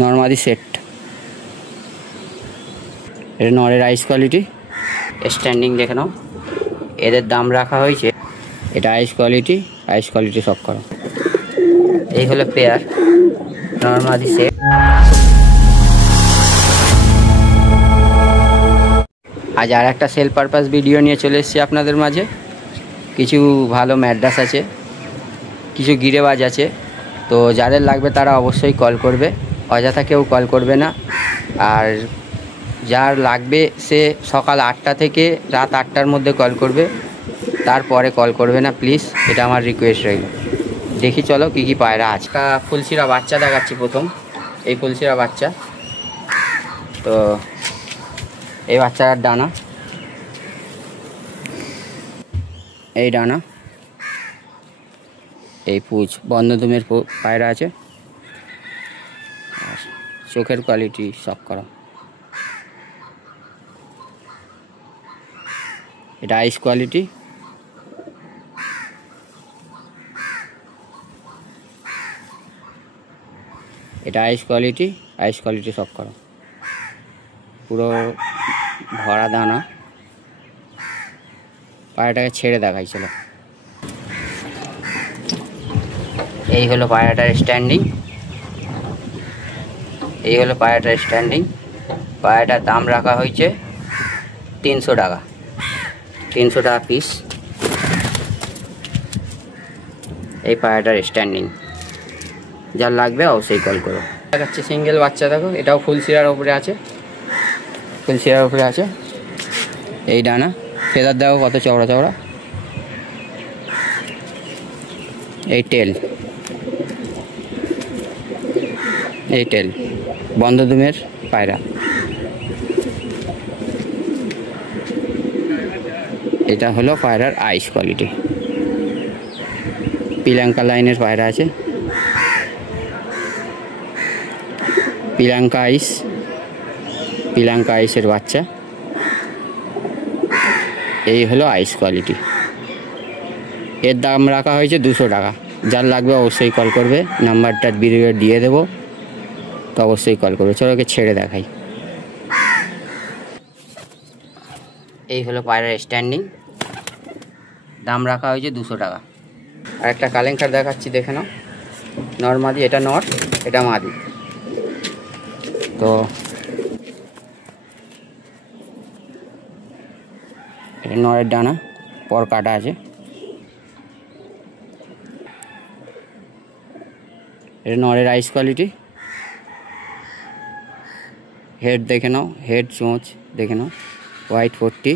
নরমাদি সেট। এটা নরের আইস কোয়ালিটি। স্ট্যান্ডিং দেখে নাও, এদের দাম রাখা হয়েছে। এটা আইস কোয়ালিটি সব করো। এই হলো পেয়ার নরমাদি সেট। আজ আর একটা সেল পারপাস ভিডিও নিয়ে চলে এসেছি আপনাদের মাঝে। কিছু ভালো ম্যাড্রাস আছে, কিছু গিরেবাজ আছে। তো যাদের লাগবে তারা অবশ্যই কল করবে, অযথা কেউ কল করবে না। আর যার লাগবে সে সকাল 8টা থেকে রাত 8টার মধ্যে কল করবে, তারপরে কল করবে না প্লিজ, এটা আমার রিকোয়েস্ট রইল। দেখি চলো কী কী পায়রা আছে। একটা ফুলশিরা বাচ্চা দেখাচ্ছি প্রথম। এই ফুলশিরা বাচ্চা, তো এই বাচ্চাটার ডানা, এই ডানা, এই পুঁজ বন্ধদুমের পায়রা আছে। আর চোখের কোয়ালিটি সব করা। এটা আইস কোয়ালিটি। এটা আইস কোয়ালিটি সব করা, পুরো ভরা দানা। পায়রাটাকে ছেড়ে দেখাইছিল। এই হলো পায়রাটার স্ট্যান্ডিং। পায়রাটার দাম রাখা হয়েছে 300 টাকা। 300 টাকা পিস এই পায়রাটার স্ট্যান্ডিং। যার লাগবে অবশ্যই কল করো। দেখাচ্ছে সিঙ্গেল বাচ্চা, দেখো এটাও ফুলশিরার উপরে আছে। এই ডানা, ফেদার দেখো কত চওড়া চওড়া। এই টেল বন্ধদুমের পায়রা। এটা হলো পায়রার আইস কোয়ালিটি। পিলাঙ্কা লাইনের পায়রা আছে, পিলাঙ্কা আইসের বাচ্চা। এই হলো আইস কোয়ালিটি। এর দাম রাখা হয়েছে 200 টাকা। যার লাগবে অবশ্যই কল করবে, নাম্বারটা ভিডিও দিয়ে দেবো, তো অবশ্যই কল করবে। চলো ওকে ছেড়ে দেখাই। এই হলো পায়রার স্ট্যান্ডিং, দাম রাখা হয়েছে 200 টাকা। আর একটা কালেঙ্কার দেখাচ্ছি, দেখে নাও। নরমাদি, এটা নর, এটা মাদি। তো এটা নরের ডানা, পর কাটা আছে। এটা নরের আইস কোয়ালিটি। হেড দেখে নাও, হেড চোঁচ দেখে নাও, হোয়াইট পট্টি,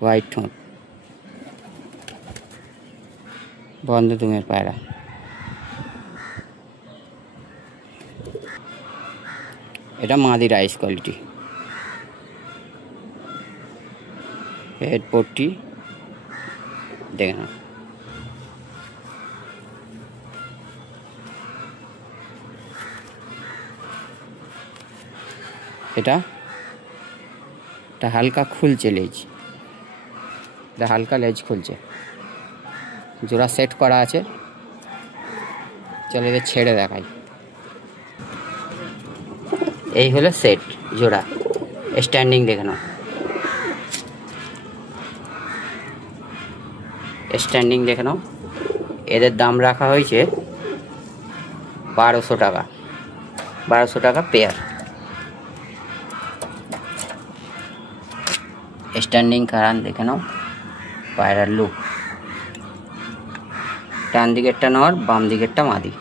হোয়াইট ঠোঁট, বন্ধদুমের পায়রা। এটা মাদির আইস কোয়ালিটি। হেড পট্টি দেখে নাও। এটা হালকা খুলছে লেজ, এটা হালকা লেজ খুলছে। জোড়া সেট করা আছে। চলো এদের ছেড়ে দেখাই। এই হলো সেট জোড়া। স্ট্যান্ডিং দেখে নাও, এদের দাম রাখা হয়েছে 1200 টাকা। 1200 টাকা পেয়ার। স্ট্যান্ডিং কারান দেখে নাও, পায়রার লুক। ডান দিকেরটা নর, বাম দিকেরটা মাদি।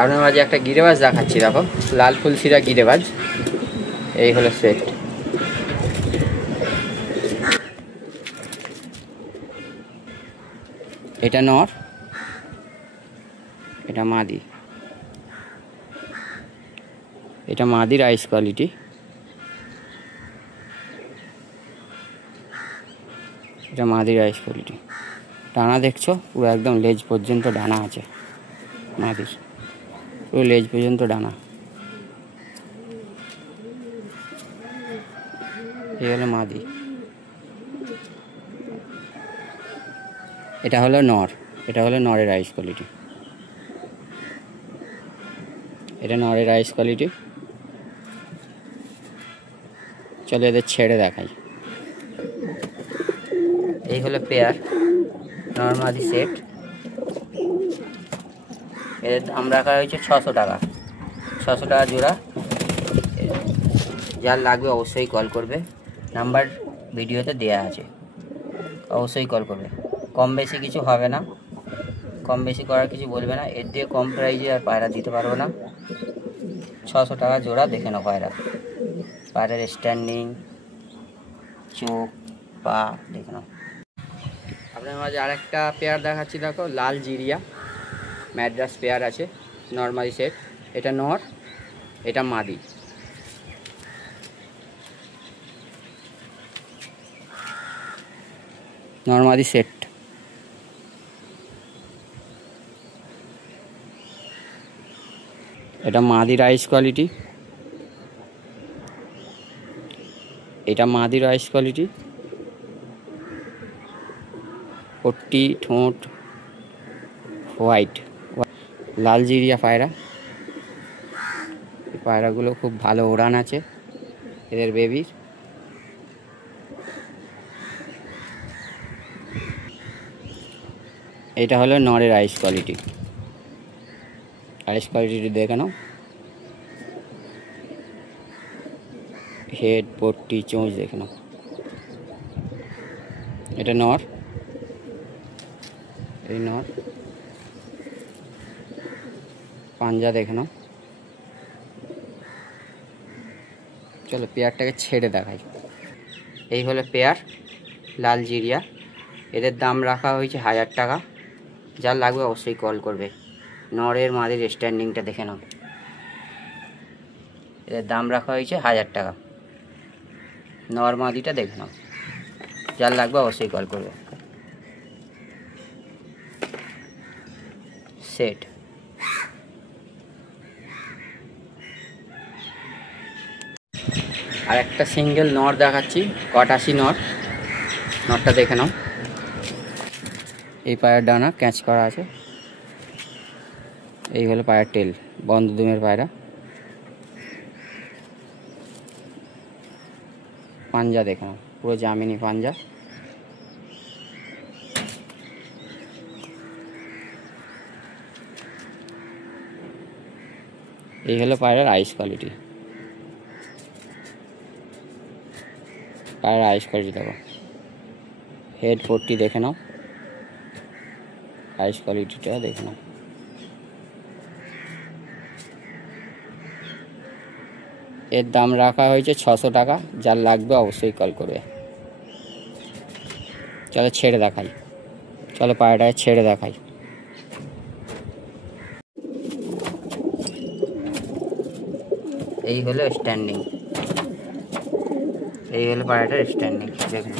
আপনার মাঝে একটা গিরেবাজ দেখাচ্ছি, দেখো লাল ফুলশিরা গিরেবাজ। এই হলো সেট। এটা নর, এটা মাদি। এটা মাদির আইস কোয়ালিটি। ডানা দেখছো, পুরো একদম লেজ পর্যন্ত ডানা আছে মাদির, পুরো লেজ পর্যন্ত ডানা। এই হলো মাদি। এটা হলো নর, এটা হলো নরের আইস কোয়ালিটি, এটা নরের আইস কোয়ালিটি। চলো এদের ছেড়ে দেখাই। এই হলো পেয়ার নর্মালি সেট, এর দাম রাখা হয়েছে 600 টাকা, 600 টাকা জোড়া। যার লাগবে অবশ্যই কল করবে, নাম্বার ভিডিওতে দেয়া আছে, অবশ্যই কল করবে। কম বেশি কিছু হবে না, কম বেশি করার কিছু বলবে না, এর দিয়ে কম প্রাইজে আর পায়রা দিতে পারবো না। 600 টাকা জোড়া, দেখে নাও পায়রা, পায়রার স্ট্যান্ডিং, চোখ, পা দেখে নাও। আপনার মাঝে আরেকটা পেয়ার দেখাচ্ছি, দেখো লাল জিরিয়া ম্যাড্রাস পেয়ার আছে, নর্মালি সেট। এটা নর, এটা মাদি। Normally set. এটা মাদির আইস কোয়ালিটি, এটা মাদির আইস কোয়ালিটি। পট্টি, ঠোঁট হোয়াইট, লাল জিরিয়া পায়রা। এই পায়রাগুলো খুব ভালো ওড়ান আছে এদের বেবির। এটা হলো নরের আইস কোয়ালিটি, আইস কোয়ালিটি দেখে নাও। হেড, পট্টি, চোঁচ দেখে নাও। এটা নর, এই নর, পাঞ্জা দেখে নাও। চলো পেয়ারটাকে ছেড়ে দেখাই। এই হলো পেয়ার লাল জিরিয়া, এদের দাম রাখা হয়েছে 1000 টাকা। যার লাগবে অবশ্যই কল করবে। নরের মাদের স্ট্যান্ডিংটা দেখে নাও, এদের দাম রাখা হয়েছে 1000 টাকা। নর মাদিটা দেখে নাও, যার লাগবে অবশ্যই কল করবে। সেট। আর একটা সিঙ্গেল নর দেখাচ্ছি, কটাশি নর, নরটা দেখে নাও। এই পায়ের ডানা ক্যাচ করা আছে, এই হলো পায়ের টেল, বন্ধ দুমের পায়রা। পাঞ্জা দেখে নাও, পুরো জামিনি পাঞ্জা। এই হলো পায়রার আইস কোয়ালিটি, পায়রার আইস কোয়ালিটি দেখো। হেড, পট্টি দেখে নাও, আইস কোয়ালিটিটা দেখে নাও। এর দাম রাখা হয়েছে 600 টাকা। যার লাগবে অবশ্যই কল করবে। চলো ছেড়ে দেখাই, চলো পায়রাটাকে ছেড়ে দেখাই। এই হলো স্ট্যান্ডিং, এই হলো পায়রাটার স্ট্যান্ডিং দেখুন।